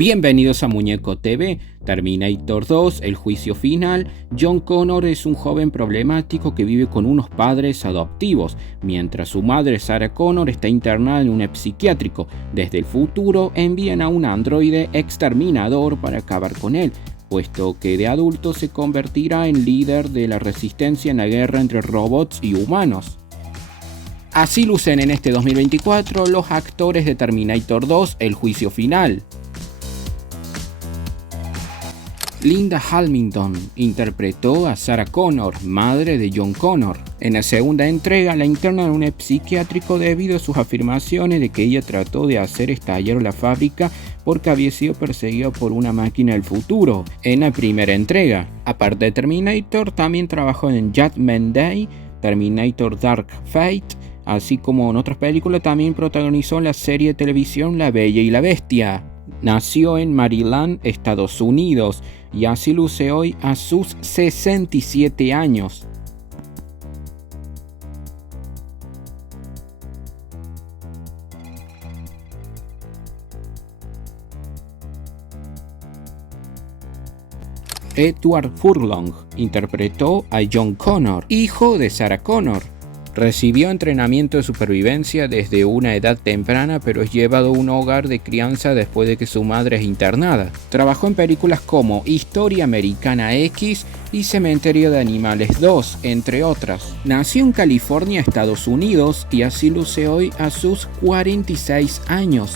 Bienvenidos a Muñeco TV. Terminator 2, el juicio final. John Connor es un joven problemático que vive con unos padres adoptivos, mientras su madre Sarah Connor está internada en un psiquiátrico. Desde el futuro envían a un androide exterminador para acabar con él, puesto que de adulto se convertirá en líder de la resistencia en la guerra entre robots y humanos. Así lucen en este 2024 los actores de Terminator 2, el juicio final. Linda Hamilton interpretó a Sarah Connor, madre de John Connor. En la segunda entrega la internan en un psiquiátrico debido a sus afirmaciones de que ella trató de hacer estallar la fábrica porque había sido perseguida por una máquina del futuro. En la primera entrega, aparte de Terminator, también trabajó en Judgment Day, Terminator Dark Fate, así como en otras películas. También protagonizó la serie de televisión La Bella y la Bestia. Nació en Maryland, Estados Unidos, y así luce hoy a sus 67 años. Edward Furlong interpretó a John Connor, hijo de Sarah Connor. Recibió entrenamiento de supervivencia desde una edad temprana, pero es llevado a un hogar de crianza después de que su madre es internada. Trabajó en películas como Historia Americana X y Cementerio de Animales 2, entre otras. Nació en California, Estados Unidos, y así luce hoy a sus 46 años.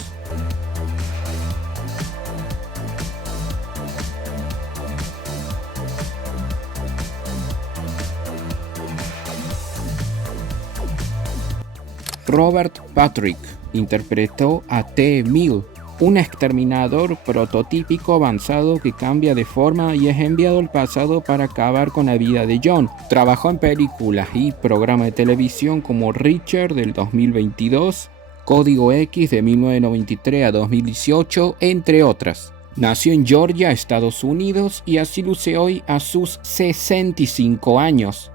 Robert Patrick interpretó a T-1000, un exterminador prototípico avanzado que cambia de forma y es enviado al pasado para acabar con la vida de John. Trabajó en películas y programas de televisión como Richard del 2022, Código X de 1993 a 2018, entre otras. Nació en Georgia, Estados Unidos, y así luce hoy a sus 65 años.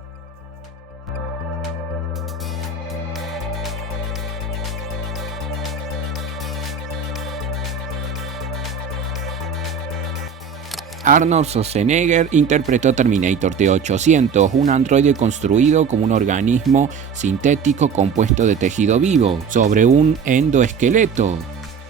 Arnold Schwarzenegger interpretó a Terminator T-800, un androide construido como un organismo sintético compuesto de tejido vivo, sobre un endoesqueleto.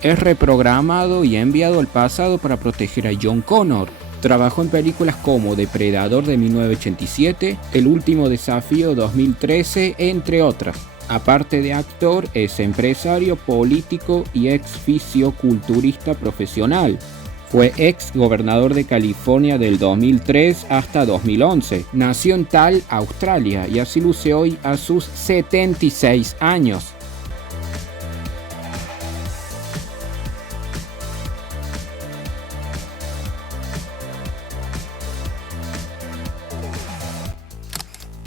Es reprogramado y enviado al pasado para proteger a John Connor. Trabajó en películas como Depredador de 1987, El último desafío 2013, entre otras. Aparte de actor, es empresario, político y ex fisioculturista profesional. Fue ex gobernador de California del 2003 hasta 2011. Nació en Tal, Australia, y así luce hoy a sus 76 años.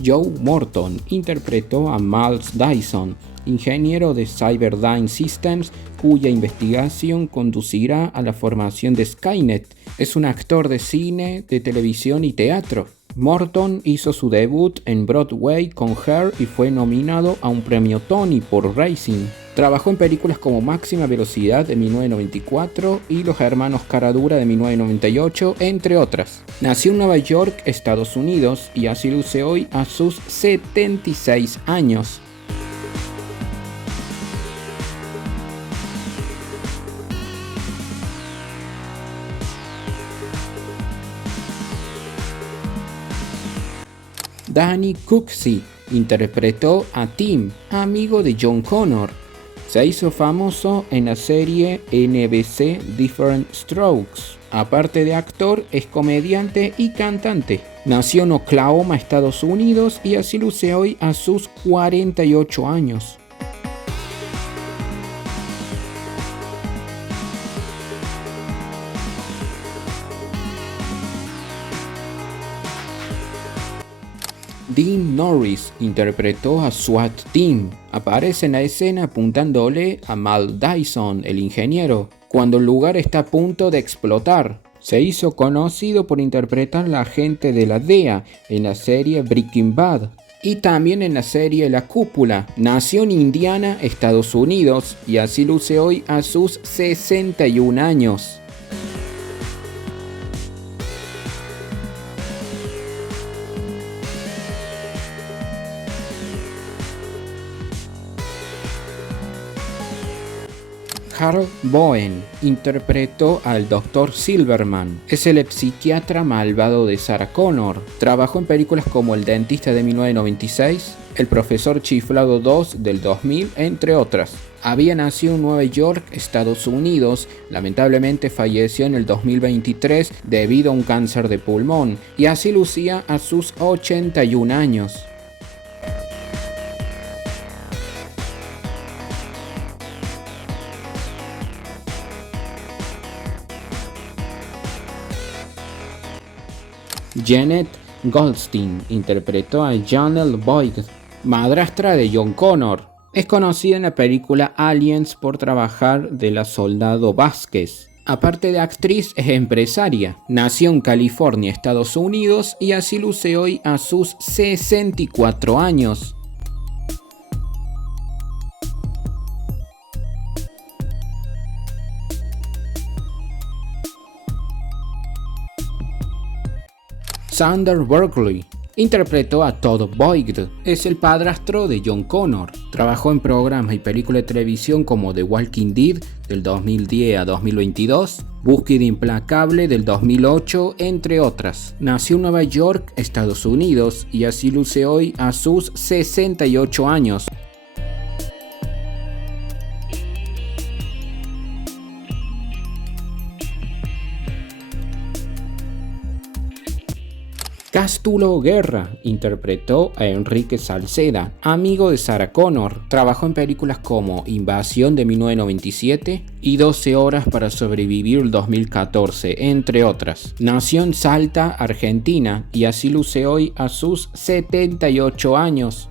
Joe Morton interpretó a Miles Dyson, ingeniero de Cyberdyne Systems, cuya investigación conducirá a la formación de Skynet. Es un actor de cine, de televisión y teatro. Morton hizo su debut en Broadway con Her y fue nominado a un premio Tony por Racing. Trabajó en películas como Máxima Velocidad de 1994 y Los Hermanos Caradura de 1998, entre otras. Nació en Nueva York, Estados Unidos, y así luce hoy a sus 76 años. Danny Cooksey interpretó a Tim, amigo de John Connor. Se hizo famoso en la serie NBC Diff'rent Strokes. Aparte de actor, es comediante y cantante. Nació en Oklahoma, Estados Unidos, y así luce hoy a sus 48 años. Dean Norris interpretó a SWAT Team. Aparece en la escena apuntándole a Mal Dyson, el ingeniero, cuando el lugar está a punto de explotar. Se hizo conocido por interpretar al agente de la DEA en la serie Breaking Bad y también en la serie La Cúpula. Nació en Indiana, Estados Unidos, y así luce hoy a sus 61 años. Carl Bowen interpretó al Dr. Silverman. Es el psiquiatra malvado de Sarah Connor. Trabajó en películas como El dentista de 1996, El profesor chiflado 2 del 2000, entre otras. Había nacido en Nueva York, Estados Unidos. Lamentablemente falleció en el 2023 debido a un cáncer de pulmón, y así lucía a sus 81 años. Janet Goldstein interpretó a Janelle Boyd, madrastra de John Connor. Es conocida en la película Aliens por trabajar de la soldado Vázquez. Aparte de actriz, es empresaria. Nació en California, Estados Unidos, y así luce hoy a sus 64 años. Xander Berkeley interpretó a Todd Boyd. Es el padrastro de John Connor. Trabajó en programas y películas de televisión como The Walking Dead del 2010 a 2022, Búsqueda Implacable del 2008, entre otras. Nació en Nueva York, Estados Unidos, y así luce hoy a sus 68 años. Cástulo Guerra interpretó a Enrique Salceda, amigo de Sarah Connor. Trabajó en películas como Invasión de 1997 y 12 horas para sobrevivir el 2014, entre otras. Nació en Salta, Argentina, y así luce hoy a sus 78 años.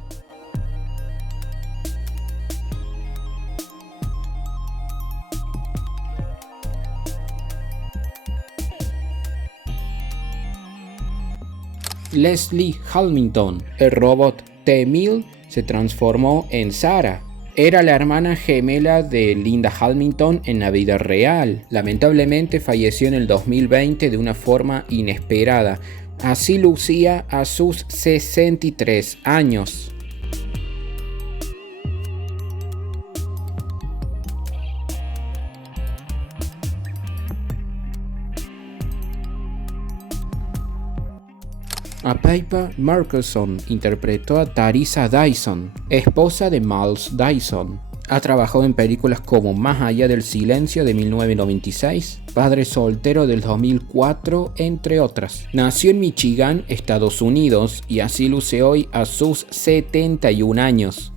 Leslie Hamilton, el robot T-1000, se transformó en Sarah. Era la hermana gemela de Linda Hamilton en la vida real. Lamentablemente falleció en el 2020 de una forma inesperada. Así lucía a sus 63 años. A Pippa Murchison interpretó a Theresa Dyson, esposa de Miles Dyson. Ha trabajado en películas como Más allá del silencio de 1996, Padre soltero del 2004, entre otras. Nació en Michigan, Estados Unidos, y así luce hoy a sus 71 años.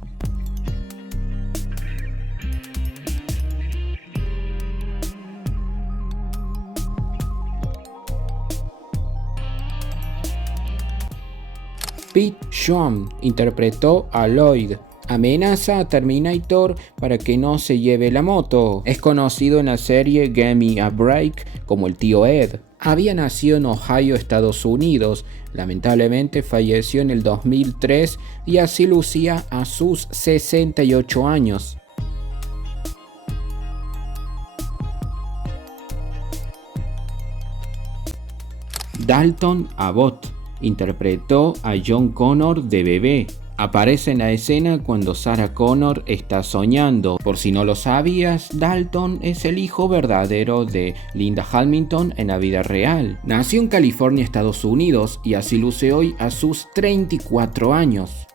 Pete Schwam interpretó a Lloyd. Amenaza a Terminator para que no se lleve la moto. Es conocido en la serie Give Me a Break como el tío Ed. Había nacido en Ohio, Estados Unidos. Lamentablemente falleció en el 2003 y así lucía a sus 68 años. Dalton Abbott interpretó a John Connor de bebé. Aparece en la escena cuando Sarah Connor está soñando. Por si no lo sabías, Dalton es el hijo verdadero de Linda Hamilton en la vida real. Nació en California, Estados Unidos, y así luce hoy a sus 34 años.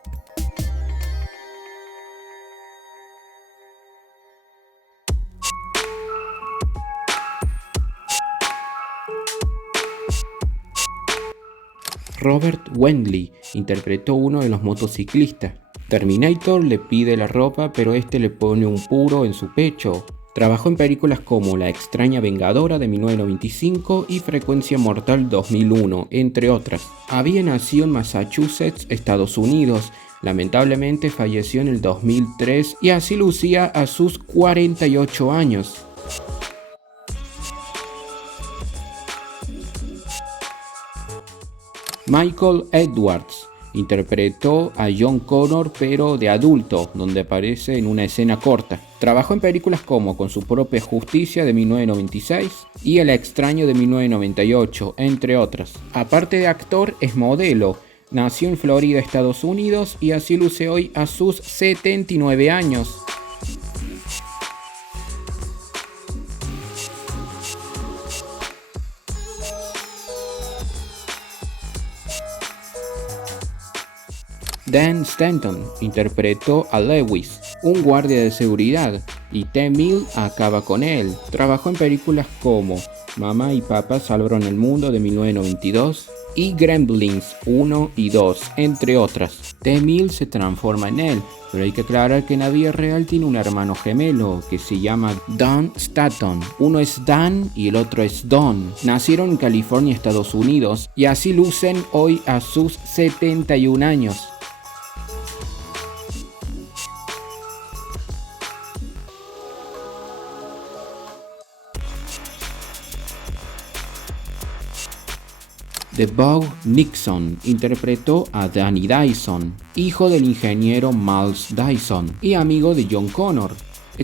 Robert Wendley interpretó uno de los motociclistas. Terminator le pide la ropa, pero este le pone un puro en su pecho. Trabajó en películas como La extraña vengadora de 1995 y Frecuencia mortal 2001, entre otras. Había nacido en Massachusetts, Estados Unidos. Lamentablemente falleció en el 2003 y así lucía a sus 48 años. Michael Edwards interpretó a John Connor pero de adulto, donde aparece en una escena corta. Trabajó en películas como Con su propia justicia de 1996 y El extraño de 1998, entre otras. Aparte de actor, es modelo. Nació en Florida, Estados Unidos, y así luce hoy a sus 79 años. Dan Stanton interpretó a Lewis, un guardia de seguridad, y T-1000 acaba con él. Trabajó en películas como Mamá y Papá salvaron el mundo de 1992 y Gremlins 1 y 2, entre otras. T-1000 se transforma en él, pero hay que aclarar que en la vida real tiene un hermano gemelo que se llama Don Stanton. Uno es Dan y el otro es Don. Nacieron en California, Estados Unidos, y así lucen hoy a sus 71 años. Bob Nixon interpretó a Danny Dyson, hijo del ingeniero Miles Dyson y amigo de John Connor,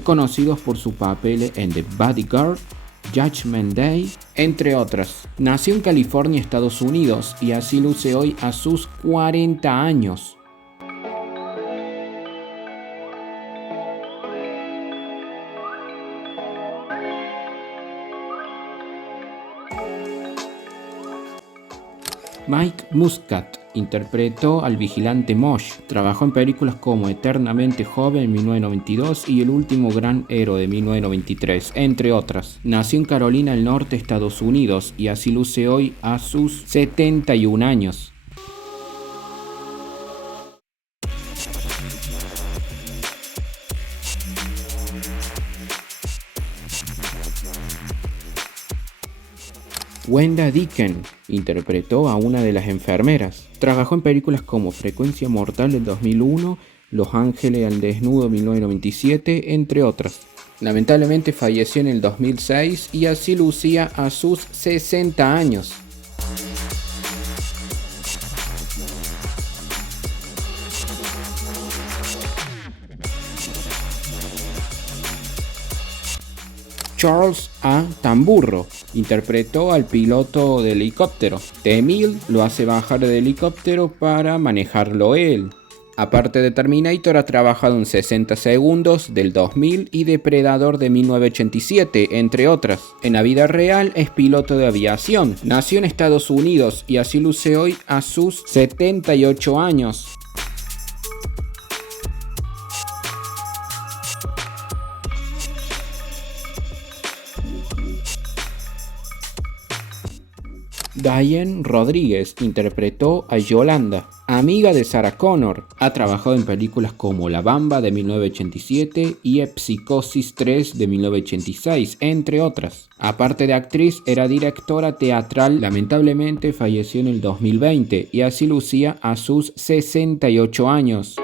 conocidos por su papel en The Bodyguard, Judgment Day, entre otras. Nació en California, Estados Unidos, y así luce hoy a sus 40 años. Mike Muscat interpretó al vigilante Mosh. Trabajó en películas como Eternamente Joven en 1992 y El último gran héroe de 1993, entre otras. Nació en Carolina del Norte, Estados Unidos, y así luce hoy a sus 71 años. Wenda Dicken interpretó a una de las enfermeras. Trabajó en películas como Frecuencia Mortal del 2001, Los Ángeles al Desnudo 1997, entre otras. Lamentablemente falleció en el 2006 y así lucía a sus 60 años. Charles A. Tamburro interpretó al piloto de helicóptero. T-1000 lo hace bajar del helicóptero para manejarlo él. Aparte de Terminator, ha trabajado en 60 segundos del 2000 y Depredador de 1987, entre otras. En la vida real es piloto de aviación. Nació en Estados Unidos y así luce hoy a sus 78 años. Diane Rodríguez interpretó a Yolanda, amiga de Sarah Connor. Ha trabajado en películas como La Bamba de 1987 y Psicosis 3 de 1986, entre otras. Aparte de actriz, era directora teatral. Lamentablemente falleció en el 2020 y así lucía a sus 68 años.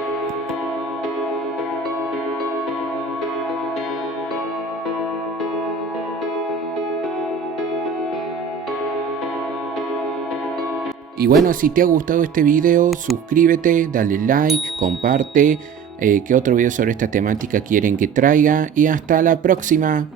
Y bueno, si te ha gustado este video, suscríbete, dale like, comparte, qué otro video sobre esta temática quieren que traiga y hasta la próxima.